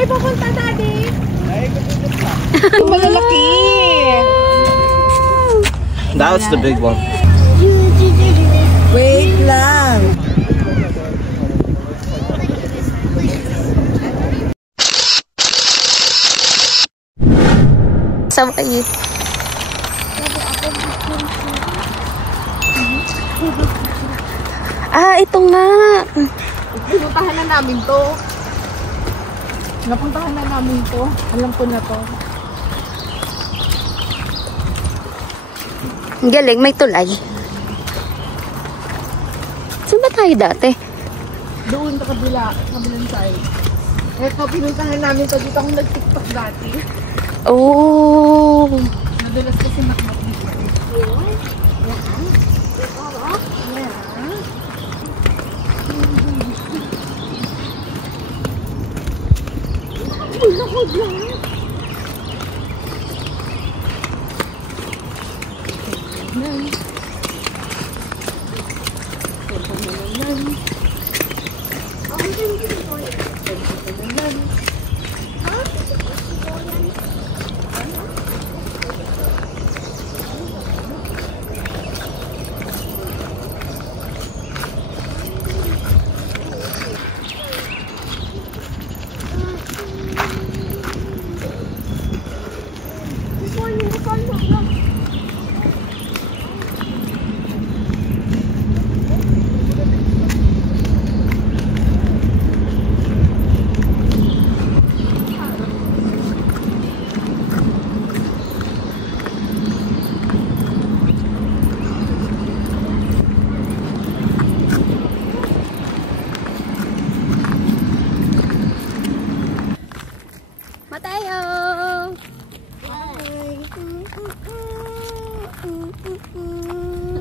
kayo pupunta, Daddy? Ay, pupunta. Malalaki! That's the big one. Wait lang! Sabay. Ito nga. Pinuntahan na namin to. Napuntahan na namin to. Alam ko na to. Ang galing, may tulay. Saan ba tayo dati? Doon sa kabilang side. Eto, pinuntahan namin to. Dito akong nag-tiktok dati. Oh. Madalas kasi nakmak dito.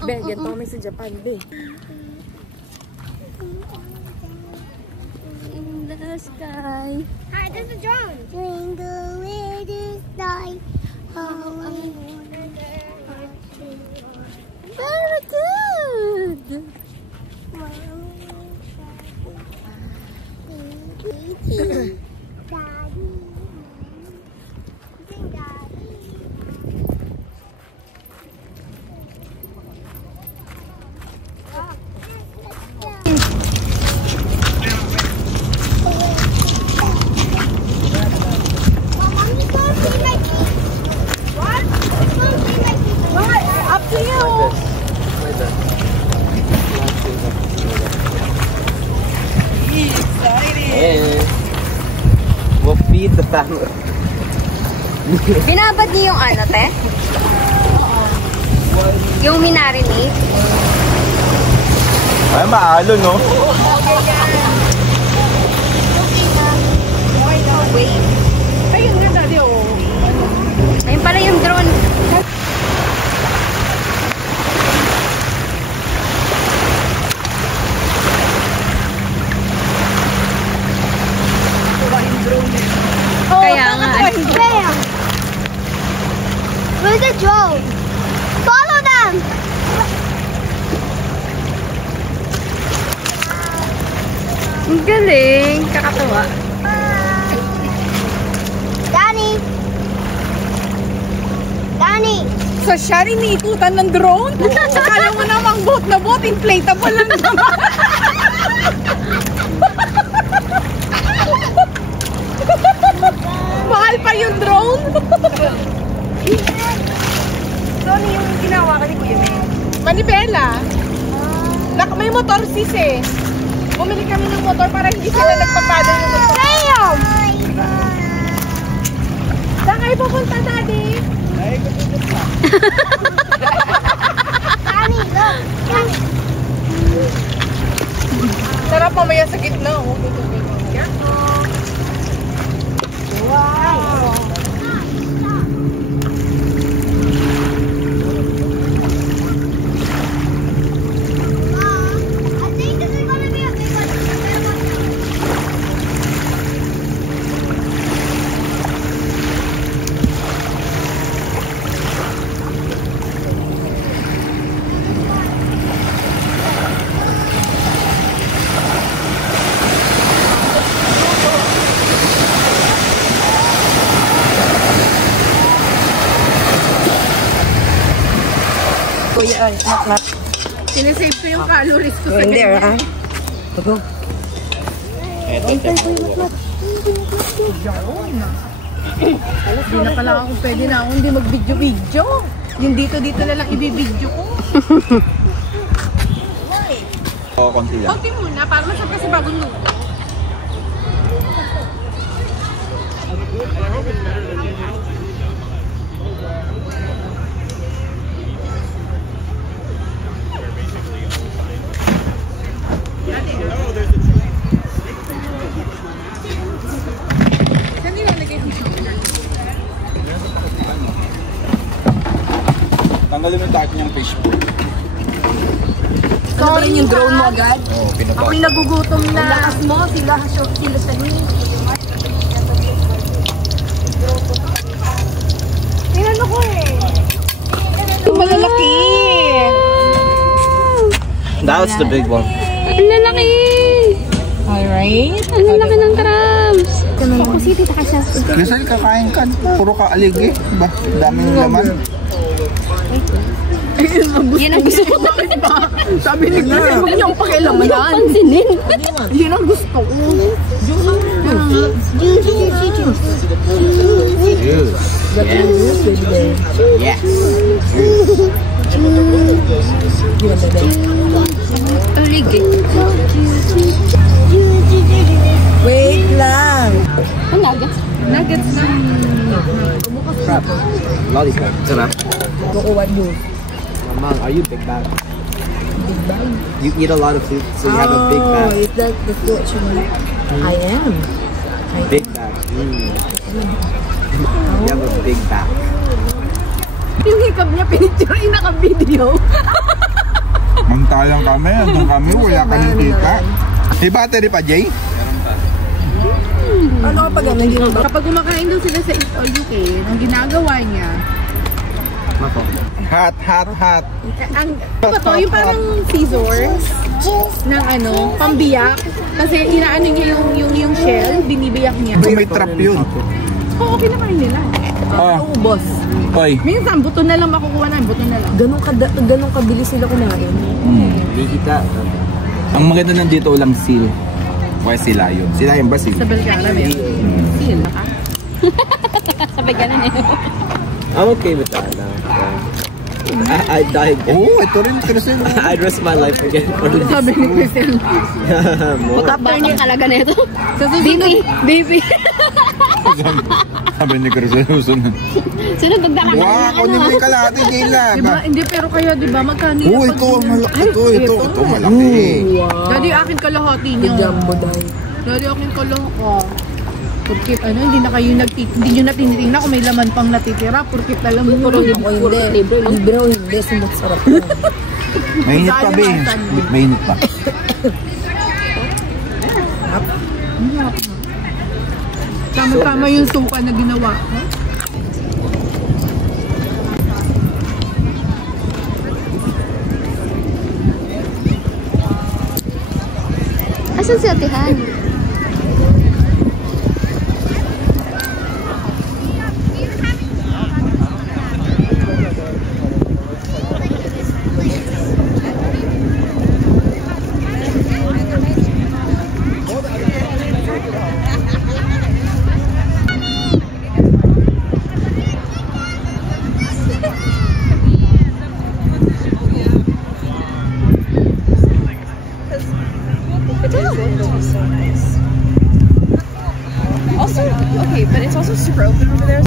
Be, ganito kami sa Japan, be. In the sky. Hi, there's a drone. Twinkle little star. Very good. We'll feed the family. Binabad niyo yung ano, te? Yung minarinate? Ay, maalo, no? Wait. Ayun nga, Daddy, oh. Ayun pala yung drone. Kaya nga. Bam! Where's the drone? Follow them! Ang galing. Kakatawa. Danny! Danny! So, siya rin iikutan ng drone? Akala mo namang boat na boat, inflatable lang naman. Mahal pa yung drone? Drone yung ginawa ka ni Kuya May. Manibela. May motor sis eh. Bumili kami ng motor para hindi sila nagpapadal yung motor. Bam! Saan kayo pupunta, Daddy? Ay, pupunta. Danny, look! Danny! Sarap mamaya sa gitna. Oh. Wow! I think this is gonna be a big one. Ay, mat. Sinesave ko yung calories ko sa Hindi, ganyan. ah. Ito. Hindi na pala ako pwede na ako hindi mag-video-video. Yung dito na lang ibibidyo ko. Oo, konti lang. Konti muna, para masarap kasi bagong luto. Saan nilalagay ko siya? Tanggalin mo yung tart niyang fish. Sorry yung drone mo agad. Oo, pinabak. Ako'y nagugutom Ang na. lakas mo, sila sa ni. Tingnan ko eh. Ang malalaki. That's the big one. Ang lalaki! Alright. Ang lalaki ng crabs! Kusiti ka siya. Rizal, kakain ka. Puro ka aligi. Ba, daming laman. Yan ang gusto ko. Sabi ni Chris, huwag niyong pakialaman yan. Pansinin. Yan ang gusto ko. Yes. Tulig eh. Wait lang. Ang nuggets. Nuggets ng... Lollipop. Sarap. Kukuha doon. Mom, are you big bag? Big bang. You eat a lot of food, so you have a big bag. Is that the what you mean? I am. Big bag. You have a big bag. Yung hikab niya, pinicture, inaka-video. Mantalang kami, andun kami, wala kami kita. May battery pa, Jay? Ano kapag ano yung Kapag kumakain daw sila sa Eat All UK, ang ginagawa niya, Hot, hot, hot. ang ano ba to, yung parang scissors ng ano, pambiyak. Kasi inaano niya yung shell, binibiyak niya. Kung may trap yun. Oo, kinakain nila. Oh, ubos? oy. Minsan, buto na lang makukuha na, buto na lang. Ganong kabilis sila kumain. Kita. Ang maganda nandito lang seal. Why sila yun? Sila yun ba seal? Sa Belgara, meron. Sila ka. Sabay ka na niya. I'm okay with that now. I died. Oo, ito rin, Crisel. I'd risk my life again for this. Sabi ni Crisel. More. Baka ang kalaga na ito. Sa susunod, Baby! Sabi ni Crisel, susunod. Sunod, magdaka na Wow, kunin mo yung kalahati, Jayla. diba? Hindi, pero kaya, diba, magkano Oo, yung ito, pag- malaki. Ito malaki. Daddy, akin kalahati niyo. Jumbo dahil. Daddy, akin kalahati. Purkit, ano, hindi na kayo hindi nyo na tinitingnan kung may laman pang natitira. Purkit na lang mo. Ako hindi. Libre o hindi, sumasarap na. Mainit pa, be. Mainit pa. Tama-tama yung suka na ginawa ko. Asan si Atihan? Also, okay, but it's also super open over there.